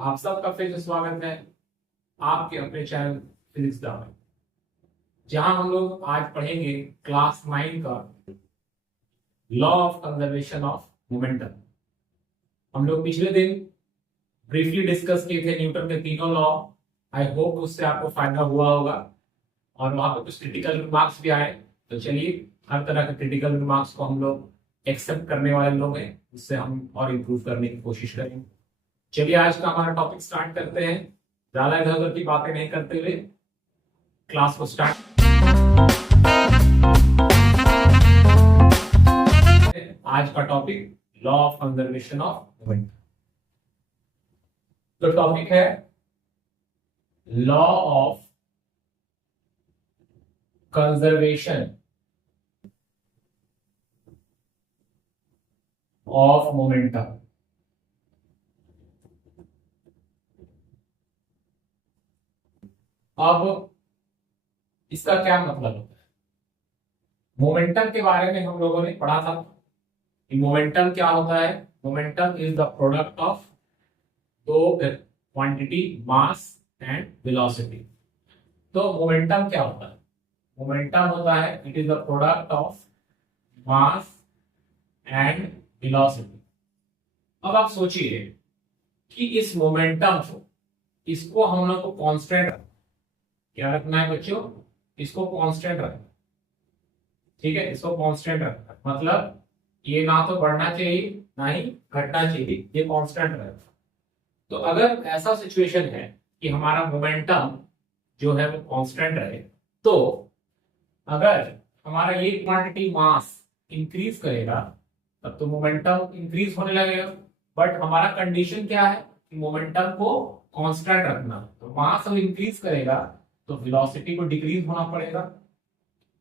आप सबका फिर से स्वागत है आपके अपने चैनल फिजिक्स दा में, जहां हम लोग आज पढ़ेंगे क्लास 9 का law of conservation of momentum. हम लोग पिछले दिन ब्रीफली डिस्कस किए थे न्यूटन के तीनों लॉ। आई होप उससे आपको फायदा हुआ होगा और वहां पर कुछ क्रिटिकल रिमार्क्स भी आए। तो चलिए, हर तरह के क्रिटिकल रिमार्क्स को हम लोग एक्सेप्ट करने वाले लोग हैं, उससे हम और इम्प्रूव करने की कोशिश करेंगे। चलिए, आज का हमारा टॉपिक स्टार्ट करते हैं। ज्यादा इधर उधर की बातें नहीं करते हुए क्लास को स्टार्ट। आज का topic law of conservation of momentum. तो टॉपिक है law of conservation of momentum. अब इसका क्या मतलब होता है? मोमेंटम के बारे में हम लोगों ने पढ़ा था कि मोमेंटम क्या होता है। Momentum is the product of दो क्वांटिटी, मास एंड वेलोसिटी। तो मोमेंटम क्या होता है? मोमेंटम होता है, it is the product of mass and velocity. अब आप सोचिए कि इस मोमेंटम को, इसको हम लोग को कांस्टेंट क्या रखना है बच्चों? इसको कांस्टेंट रखना। ठीक है, इसको कांस्टेंट रखना मतलब ये ना तो बढ़ना चाहिए ना ही घटना चाहिए, ये कांस्टेंट रहेगा। तो अगर ऐसा सिचुएशन है कि हमारा मोमेंटम जो है वो कांस्टेंट रहे, तो अगर हमारा ये क्वांटिटी मास इंक्रीज करेगा तब तो मोमेंटम इंक्रीज होने लगेगा। बट हमारा कंडीशन क्या है कि मोमेंटम को कांस्टेंट रखना। तो मास अब इंक्रीज करेगा तो वेलोसिटी को डिक्रीज होना पड़ेगा,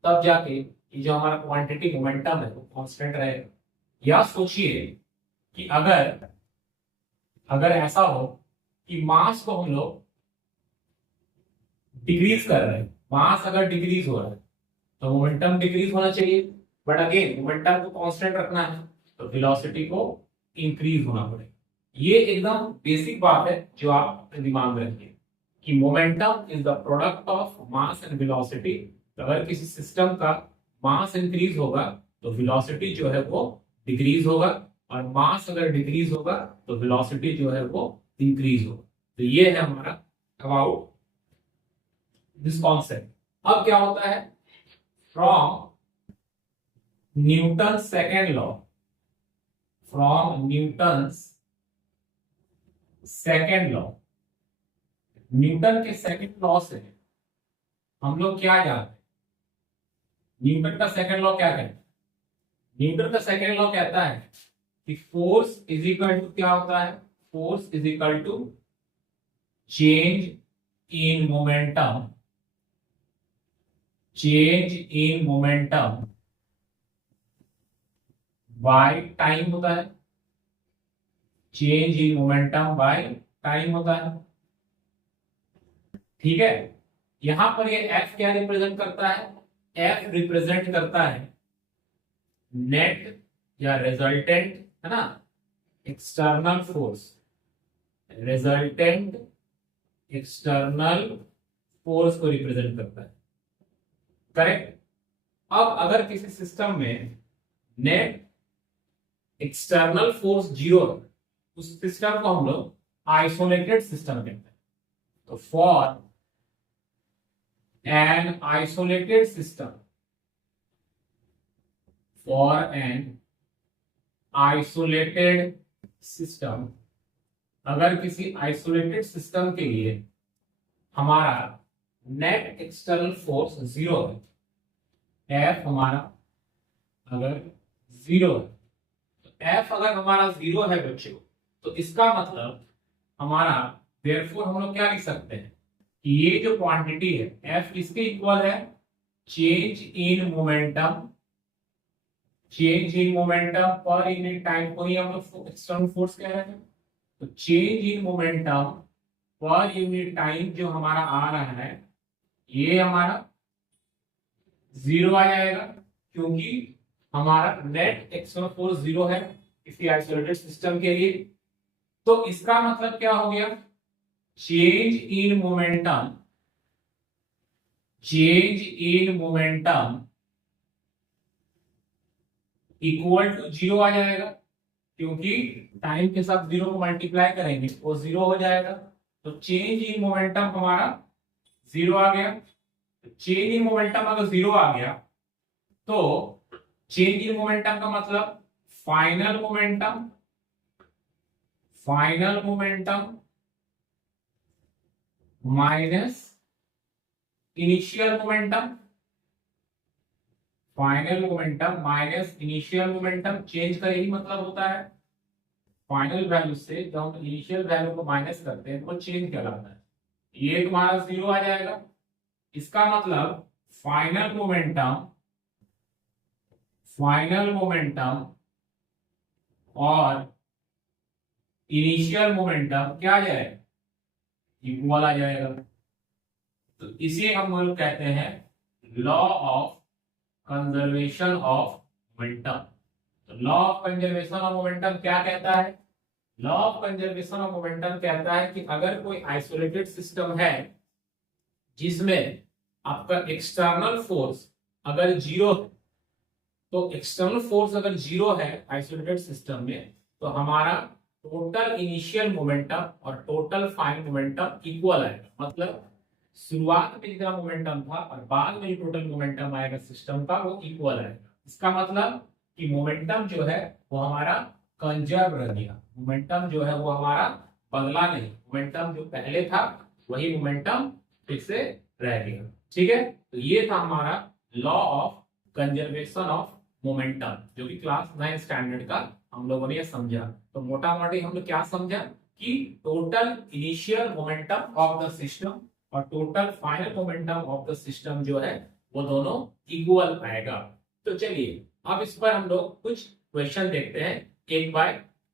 तब जाके ये जो हमारा क्वांटिटी मोमेंटम है वो कांस्टेंट रहेगा। या सोचिए कि अगर ऐसा हो कि मास को हम लोग डिक्रीज कर रहे हैं, मास अगर डिक्रीज हो रहा है तो मोमेंटम डिक्रीज होना चाहिए। बट अगेन मोमेंटम को कांस्टेंट रखना है तो वेलोसिटी को इंक्रीज होना पड़ेगा। ये एकदम बेसिक बात है जो आप अपने दिमाग में रखिए कि momentum is the product of mass and velocity. अगर किसी सिस्टम का मास इंक्रीज होगा तो वेलोसिटी जो है वो डिक्रीज होगा, और मास अगर डिक्रीज होगा तो वेलोसिटी जो है वो इंक्रीज होगा। तो ये है हमारा अबाउट दिस कॉन्सेप्ट। अब क्या होता है, from Newton second law, from Newton second law, Newton के सेकेंड लॉ से हम लोग क्या जानते हैं? न्यूटन का सेकेंड लॉ क्या कहता है? न्यूटन का सेकेंड लॉ कहता है कि फोर्स इज इक्वल टू क्या होता है? Force is equal to change in momentum, change in momentum by time होता है। Change in momentum by time होता है। ठीक है, यहां पर ये F क्या रिप्रेजेंट करता है? F रिप्रेजेंट करता है नेट या रिजल्टेंट, है ना, external force, resultant external force को रिप्रेजेंट करता है। करेक्ट। अब अगर किसी सिस्टम में नेट एक्सटर्नल फोर्स जीरो है, उस सिस्टम को हम लोग आइसोलेटेड सिस्टम कहते हैं। तो for an isolated system, for an isolated system, अगर किसी आइसोलेटेड सिस्टम के लिए हमारा नेट एक्सटर्नल फोर्स जीरो है, F हमारा अगर जीरो है, तो F अगर हमारा जीरो है बच्चों, तो इसका मतलब हमारा देयरफॉर हम लोग क्या लिख सकते हैं कि ये जो क्वांटिटी है F इसके इक्वल है change in momentum, change in momentum per unit time को ही हम लोग एक्सटर्नल फोर्स कह रहे हैं। तो change in momentum per unit time जो हमारा आ रहा है ये हमारा जीरो आ जाएगा, क्योंकि हमारा नेट एक्सटर्नल फोर्स जीरो है किसी आइसोलेटेड सिस्टम के लिए। तो इसका मतलब क्या हो गया change in momentum, change in momentum equal to zero आ जाएगा, क्योंकि टाइम के साथ जीरो को मल्टीप्लाई करेंगे वो जीरो हो जाएगा। तो चेंज इन मोमेंटम हमारा जीरो आ गया। चेंज इन मोमेंटम अगर जीरो आ गया तो चेंज इन मोमेंटम का मतलब final momentum, final momentum minus initial momentum, final momentum minus initial momentum. Change का यही मतलब होता है, फाइनल वैल्यू से जब हम इनिशियल वैल्यू को माइनस करते हैं तो चेंज कहलाता है। ये तुम्हारा जीरो आ जाएगा। इसका मतलब फाइनल मोमेंटम, फाइनल मोमेंटम और इनिशियल मोमेंटम क्या आ जाएगा, इक्वल आ जाएगा। तो इसे हम लोग कहते हैं law of conservation of momentum. तो law of conservation of momentum क्या कहता है? Law of conservation of momentum कहता है कि अगर कोई आइसोलेटेड सिस्टम है जिसमें आपका एक्सटर्नल फोर्स अगर जीरो है, तो एक्सटर्नल फोर्स अगर जीरो है आइसोलेटेड सिस्टम में, तो हमारा टोटल इनिशियल मोमेंटम और टोटल फाइनल मोमेंटम इक्वल आएगा। मतलब शुरुआत में जितना मोमेंटम था और बाद में जो टोटल मोमेंटम आएगा सिस्टम का वो इक्वल आएगा। इसका मतलब कि मोमेंटम जो है वो हमारा कंजर्व रह गया, मोमेंटम जो है वो हमारा बदला नहीं, मोमेंटम जो पहले था वही मोमेंटम फिर से रह गया। ठीक है, तो ये था हमारा law of conservation of momentum, जो कि क्लास 9 स्टैंडर्ड का हम लोगों ने ये समझा। तो मोटा मोटी हम लोग क्या समझा कि total initial momentum of the system और total final momentum of the system जो है वो दोनों इक्वल आएगा। तो चलिए अब इस पर हम लोग कुछ क्वेश्चन देखते हैं, एक बाय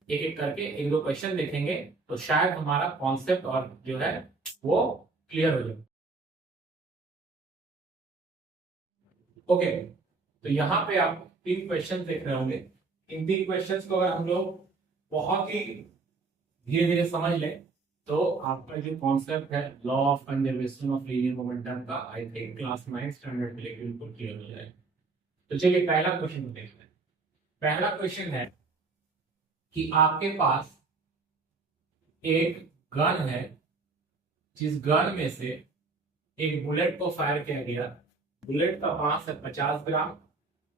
एक एक करके एक दो क्वेश्चन देखेंगे तो शायद हमारा कॉन्सेप्ट और जो है वो क्लियर हो जाए। ओके, तो यहाँ पे आप 3 क्वेश्चन देख रहे होंगे। इन 3 क्वेश्चंस को अगर हम लोग बहुत ही धीरे धीरे समझ लें तो आपका जो कॉन्सेप्ट है law of conservation of linear momentum का, आई थिंक क्लास 9 स्टैंडर्ड के लिए बिल्कुल क्लियर हो जाएगा। तो चलिए पहला क्वेश्चन देखते हैं। पहला क्वेश्चन है कि आपके पास एक गन है, जिस गन में से एक बुलेट को फायर किया गया। बुलेट का मास है 50 ग्राम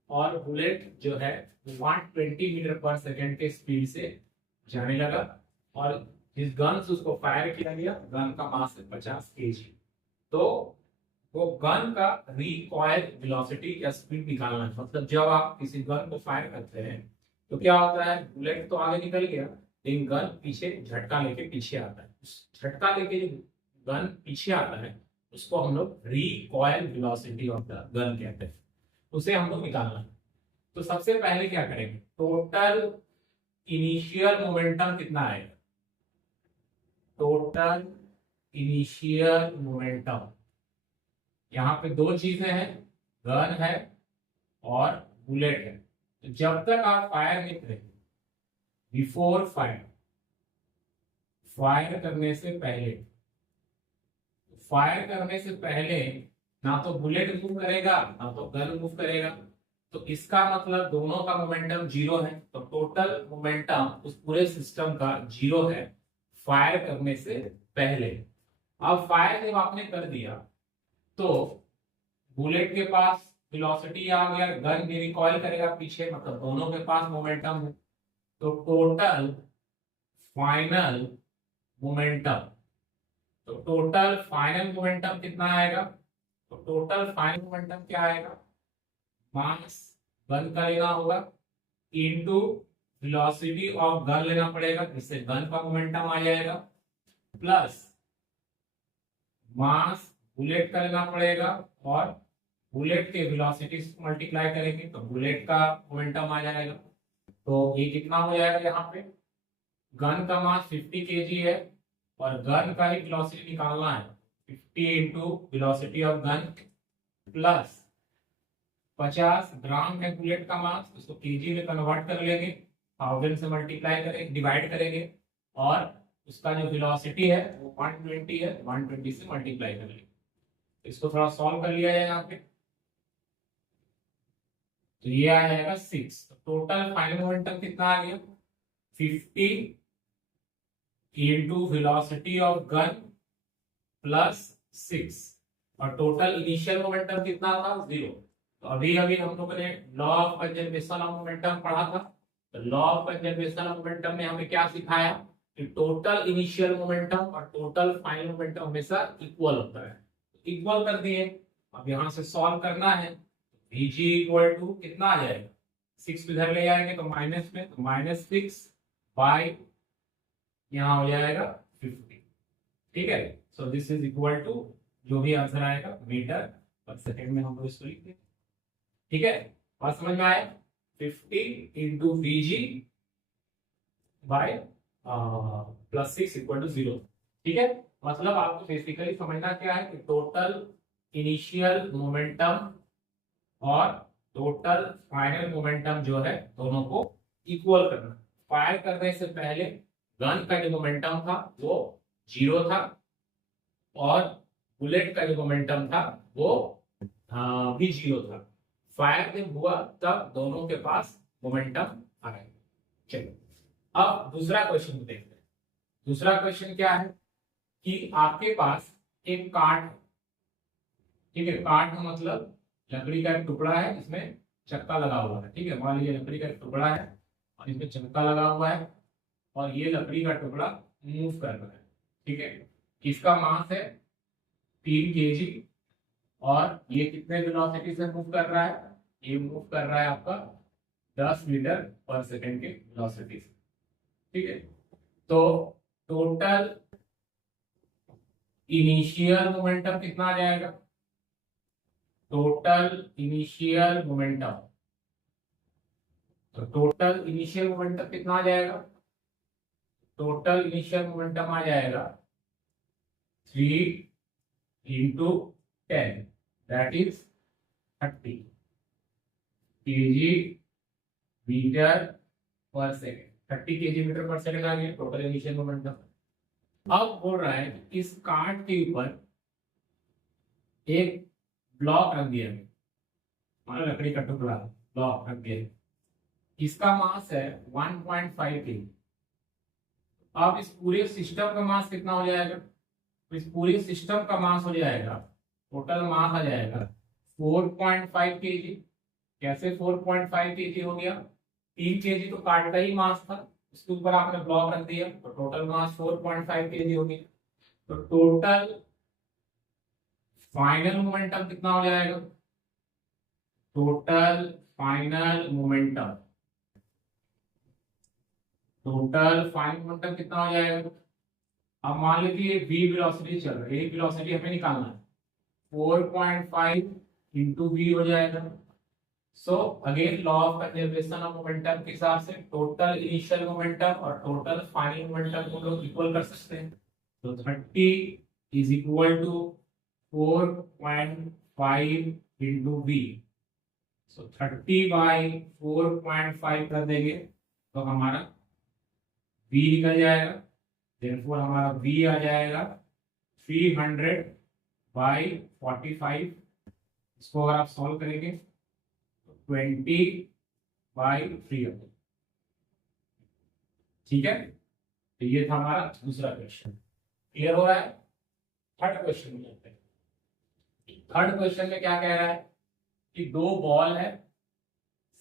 और बुलेट जो है 120 मीटर पर सेकेंड के स्पीड से जाने लगा, और जिस गन से उसको फायर किया गया गन का मास है 50 kg। तो वो गन का रिकॉइल वेलोसिटी या स्पीड निकालना है। मतलब जब आप किसी गन को फायर करते हैं तो क्या होता है, बुलेट तो आगे निकल गया लेकिन गन पीछे झटका लेके पीछे आता है। उस झटका लेके जो गन पीछे आता है उसको हम लोग recoil velocity of the gun कहते हैं, उसे हम लोग निकालना है। तो सबसे पहले क्या करेंगे, टोटल इनिशियल मोमेंटम कितना आएगा, टोटल इनिशियल मोमेंटम। यहाँ पे 2 चीजें हैं, गन है और बुलेट है। तो जब तक आप फायर नहीं करेंगे, बिफोर फायर, फायर करने से पहले, फायर करने से पहले ना तो बुलेट मूव करेगा ना तो गन मूव करेगा। तो इसका मतलब दोनों का मोमेंटम जीरो है। तो टोटल मोमेंटम उस पूरे सिस्टम का जीरो है फायर करने से पहले। अब फायर जब आपने कर दिया तो बुलेट के पास वेलोसिटी आ गया, गन भी रिकॉइल करेगा पीछे, मतलब दोनों के पास मोमेंटम है। तो टोटल फाइनल मोमेंटम, तो टोटल फाइनल मोमेंटम कितना आएगा, तो टोटल फाइनल मोमेंटम क्या आएगा, मास गन का लेना होगा इनटू वेलोसिटी ऑफ गन लेना पड़ेगा, इससे गन का मोमेंटम आ जाएगा, प्लस मास बुलेट का लेना पड़ेगा और बुलेट के वेलोसिटी से मल्टीप्लाई करेंगे तो बुलेट का मोमेंटम आ जाएगा। तो ये कितना हो जाएगा, यहाँ पे गन का मास 50 kg है और गन का ही वेलोसिटी निकालना है, 50 into velocity of gun plus 50 ग्राम है बुलेट का मास, उसको केजी में कन्वर्ट कर लेंगे, 1000 से मल्टीप्लाई करेंगे, डिवाइड करेंगे, और उसका जो वेलोसिटी है वो 120 है, 120 से मल्टीप्लाई कर लेंगे। इसको थोड़ा सॉल्व कर लिया जाए यहाँ पे, तो ये आ जाएगा 6। टोटल फाइनल मोमेंटम कितना आ गया, 50 into velocity of gun plus 6, और टोटल इनिशियल मोमेंटम कितना था, 0। तो अभी अभी हम लोगों ने law of conservation of momentum पढ़ा था। तो law of conservation of momentum में हमें क्या सिखाया कि टोटल इनिशियल मोमेंटम और टोटल फाइनल मोमेंटम हमेशा इक्वल होता है। इक्वल कर दिए, अब यहां से सॉल्व करना है। Vg इक्वल टू कितना आ जाएगा, 6 इधर ले जाएंगे तो माइनस में, तो -6 बाई यहाँ हो जाएगा 50। ठीक है, so this is equal to, जो भी आंसर आएगा मीटर पर सेकेंड में हम लोग इसको लिखते हैं। ठीक है, बात समझ में आया, 50 into Vg by +6 equal to 0। ठीक है, मतलब आपको बेसिकली समझना क्या है कि टोटल इनिशियल मोमेंटम और टोटल फाइनल मोमेंटम जो है दोनों को इक्वल करना। फायर करने से पहले गन का जो मोमेंटम था वो 0 था, और बुलेट का जो मोमेंटम था वो भी 0 था। फायर जब हुआ तब दोनों के पास मोमेंटम आया। चलो अब दूसरा क्वेश्चन देखते हैं। दूसरा क्वेश्चन क्या है कि आपके पास एक कार्ट है। ठीक है, कार्ट का मतलब लकड़ी का एक टुकड़ा है, इसमें चक्का लगा हुआ है। ठीक है, मान लीजिए लकड़ी का एक टुकड़ा है और इसमें चक्का लगा हुआ है, और ये लकड़ी का टुकड़ा मूव कर रहा है। ठीक है, इसका मास है 3 kg, और ये कितने वेलोसिटी से मूव कर रहा है, ये मूव कर रहा है आपका 10 मीटर पर सेकेंड के वेलोसिटी से। ठीक है, तो टोटल इनिशियल मोमेंटम कितना आ जाएगा, टोटल इनिशियल मोमेंटम, तो टोटल इनिशियल मोमेंटम कितना आ जाएगा, टोटल इनिशियल मोमेंटम आ जाएगा 3 into 10, that is 30 kg metre per second. 30 kg metre per second आ गया टोटल इनिशियल मोमेंटम। अब बोल रहा है कि इस कार्ट के ऊपर एक ब्लॉक रख दिया है, मानो लकड़ी का टुकड़ा ब्लॉक रख दिया है, इसका मास है 1.5 kg। अब इस पूरे सिस्टम का मास कितना हो जाएगा, तो इस पूरे सिस्टम का मास हो जाएगा, टोटल मास आ जाएगा 4.5 kg। कैसे 4.5 kg हो गया, 3 kg तो कार्ट का ही मास था, उसके ऊपर आपने ब्लॉक रख दिया, तो टोटल मास 4.5 kg हो गया। तो टोटल फाइनल मोमेंटम कितना हो जाएगा, total final momentum, total final momentum कितना हो जाएगा। अब मान लीजिए v वेलोसिटी चल रही है, वेलोसिटी हमें निकालना है, 4.5 इंटू v हो जाएगा। So again law of conservation of momentum के हिसाब से टोटल इनिशियल मोमेंटम और टोटल फाइनल मोमेंटम को लोग इक्वल कर सकते हैं। तो 30 is equal to 4.5 into v। So 30 by 4.5 कर देंगे तो हमारा v निकल जाएगा, देयरफॉर हमारा v आ जाएगा 300 बाई 45। इसको अगर आप सॉल्व करेंगे तो 20 बाई 300। ठीक है, तो ये था हमारा दूसरा क्वेश्चन। क्लियर हो रहा है। थर्ड क्वेश्चन में चलते हैं। थर्ड क्वेश्चन में क्या कह रहा है कि दो बॉल है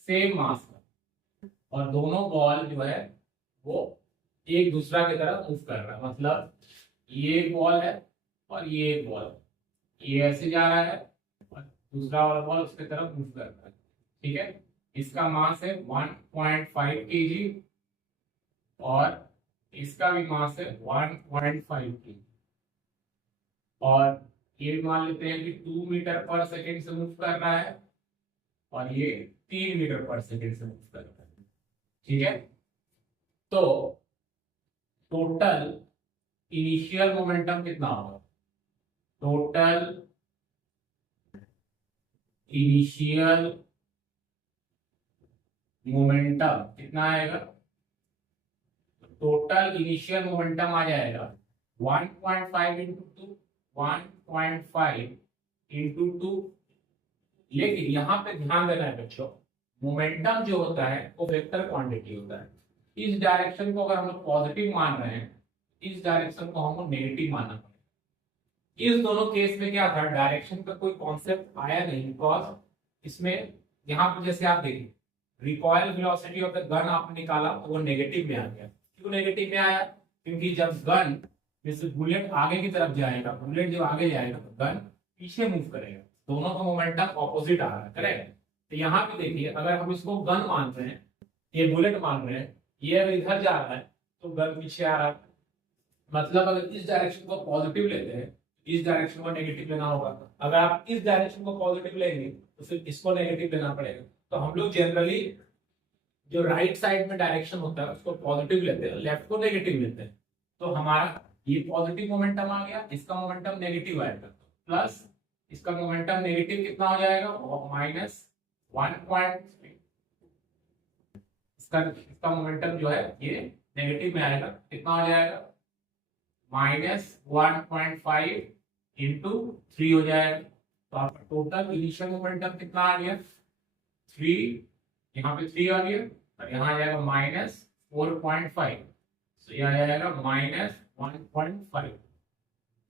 सेम मास का, और दोनों बॉल जो है वो एक दूसरा की तरफ मूव कर रहा है। मतलब ये एक बॉल है और ये एक बॉल, ये ऐसे जा रहा है और दूसरा वाला बॉल उसकी तरफ मूव कर रहा है। ठीक है, इसका मास है 1.5 kg और इसका भी मास है 1.5 kg, और ये मान लेते हैं कि 2 मीटर पर सेकेंड से मूव कर रहा है और ये 3 मीटर पर सेकेंड से मूव कर रहा है। ठीक है, तो टोटल इनिशियल मोमेंटम कितना होगा, टोटल इनिशियल मोमेंटम कितना आएगा, टोटल इनिशियल मोमेंटम आ जाएगा 1.5 इंटू 2, 1.5 इंटू 2। लेकिन यहाँ पे ध्यान देना है बच्चों, मोमेंटम जो होता है वो वेक्टर क्वांटिटी होता है। इस डायरेक्शन को अगर हम लोग पॉजिटिव मान रहे हैं, इस डायरेक्शन को हमको नेगेटिव मानना पड़ेगा। इस दोनों केस में क्या था, डायरेक्शन का कोई कॉन्सेप्ट आया नहीं, बिकॉज इसमें यहाँ पर जैसे आप देखिए recoil velocity of the gun आपने निकाला तो वो नेगेटिव में आ गया। क्यों नेगेटिव में आया, क्योंकि जब गन जैसे बुलेट आगे की तरफ जाएगा, बुलेट जब आगे जाएगा तो गन पीछे मूव करेगा, दोनों का मोमेंटम ऑपोजिट आ रहा है, करेक्ट। तो यहाँ पे देखिए अगर हम इसको गन मान रहे हैं, ये बुलेट मान रहे हैं, ये अगर इधर जा रहा है तो गन पीछे आ रहा है, मतलब अगर इस डायरेक्शन को पॉजिटिव लेते हैं इस डायरेक्शन को नेगेटिव लेना होगा। अगर आप इस डायरेक्शन को पॉजिटिव लेंगे तो फिर इसको नेगेटिव लेना पड़ेगा। तो हम लोग जनरली जो राइट साइड में डायरेक्शन होता है उसको पॉजिटिव लेते हैं, लेफ्ट को नेगेटिव लेते हैं। तो हमारा ये पॉजिटिव मोमेंटम आ गया, इसका मोमेंटम नेगेटिव आएगा, प्लस इसका मोमेंटम नेगेटिव कितना हो जाएगा, -1.3। इसका मोमेंटम जो है ये नेगेटिव में आएगा, कितना हो जाएगा, -1.5 इंटू 3 हो जाएगा। तो आपका टोटल इनिशियल मोमेंटम कितना आ गया, 3, यहाँ पे 3 आ गया और यहाँ आ जाएगा -4.5, तो ये आ जाएगा -1.5।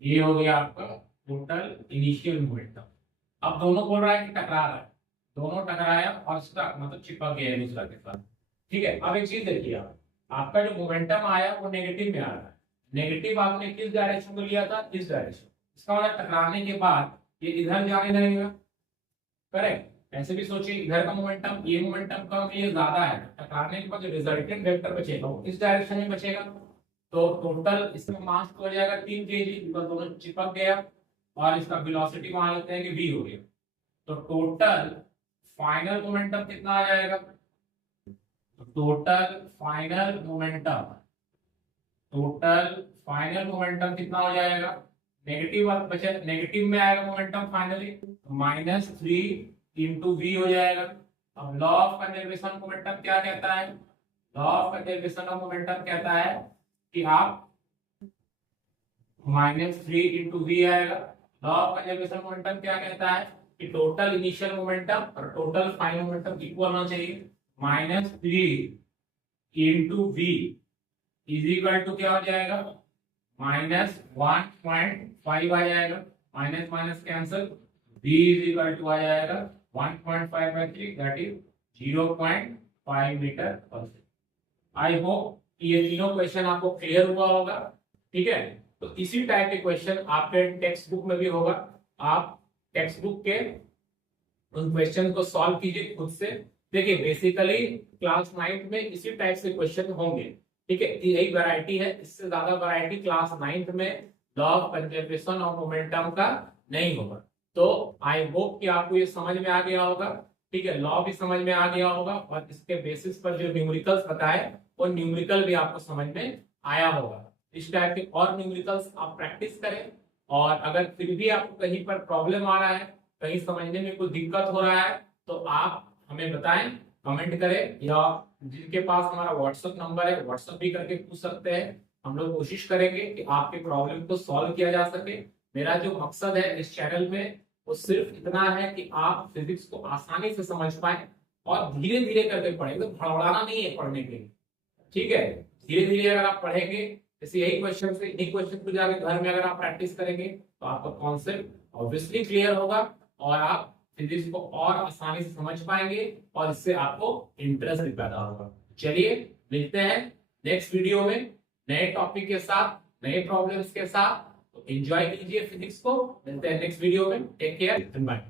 ये हो गया आपका टोटल इनिशियल मोमेंटम। अब दोनों बोल रहा है कि टकरा रहा है, दोनों टकराया और स्टक मतलब चिपक गया है दूसरा के साथ, ठीक है। अब एक चीज देखिए, आपका जो मोमेंटम आया वो नेगेटिव में आ रहा है, नेगेटिव आपने किस डायरेक्शन को लिया था, इस डायरेक्शन, इसका मतलब टकराने के बाद ये इधर जाने लगेगा, करेक्ट। ऐसे भी सोचिए इधर का मोमेंटम, ये मोमेंटम कम ये ज्यादा है, टकराने के बाद जो रिजल्टेंट वेक्टर बचेगा वो इस डायरेक्शन में बचेगा। तो टोटल इसका मास हो जाएगा 3 kg, दोनों चिपक गया और इसका वेलोसिटी मान लेते हैं कि v हो गया। तो टोटल फाइनल मोमेंटम कितना आ जाएगा, टोटल फाइनल मोमेंटम कितना हो जाएगा, नेगेटिव बचे, नेगेटिव में आएगा मोमेंटम फाइनली, -3 इंटू वी हो जाएगा। अब लॉ ऑफ कंजर्वेशन मोमेंटम क्या कहता है, law of conservation of momentum कहता है कि आप -3 इंटू वी आएगा। लॉ ऑफ कंजर्वेशन मोमेंटम क्या कहता है कि टोटल इनिशियल मोमेंटम और टोटल फाइनल मोमेंटम इक्वल होना चाहिए। -3 into v is equal to क्या हो जाएगा, -1.5 आ जाएगा, minus minus cancel, v is equal to आ जाएगा 1.5/3 that is 0.5 metre per second. I hope ये तीनों क्वेश्चन आपको क्लियर हुआ होगा, ठीक है। तो इसी टाइप के क्वेश्चन आपके टेक्स्ट बुक में भी होगा, आप टेक्स्ट बुक के उन क्वेश्चन को सॉल्व कीजिए खुद से। देखिए बेसिकली क्लास 9th में इसी टाइप से क्वेश्चन होंगे, ठीक है। यही वैरायटी है, इससे ज्यादा वैरायटी क्लास 9th में लॉ ऑफ कंजर्वेशन और मोमेंटम का नहीं होगा। तो आई होप कि आपको ये समझ में आ गया होगा, ठीक है, लॉ भी समझ में आ गया होगा और इसके बेसिस पर जो न्यूमेरिकल्स बताए वो न्यूमेरिकल भी आपको समझ में आया होगा। इस टाइप के और न्यूमेरिकल्स आप प्रैक्टिस करें, और अगर फिर भी आपको कहीं पर प्रॉब्लम आ रहा है, कहीं समझने में कोई दिक्कत हो रहा है, तो आप हमें बताएं, कमेंट करें, या जिनके पास हमारा व्हाट्सएप नंबर है व्हाट्सएप भी करके पूछ सकते हैं। हम लोग कोशिश करेंगे कि आपके प्रॉब्लम को सॉल्व किया जा सके। मेरा जो मकसद है इस चैनल में वो सिर्फ इतना है कि आप फिजिक्स को आसानी से समझ पाए और धीरे धीरे करके पढ़ें, तो भड़बड़ाना नहीं है पढ़ने के लिए, ठीक है। धीरे धीरे अगर आप पढ़ेंगे, जैसे यही क्वेश्चन से इन्हीं क्वेश्चन को जाकर घर में अगर आप प्रैक्टिस करेंगे तो आपका कॉन्सेप्ट ऑब्वियसली क्लियर होगा और आप फिजिक्स को और आसानी से समझ पाएंगे और इससे आपको इंटरेस्ट भी पैदा होगा। चलिए मिलते हैं नेक्स्ट वीडियो में नए टॉपिक के साथ, नए प्रॉब्लम्स के साथ। तो एंजॉय कीजिए फिजिक्स को, मिलते हैं नेक्स्ट वीडियो में, टेक केयर एंड बाय।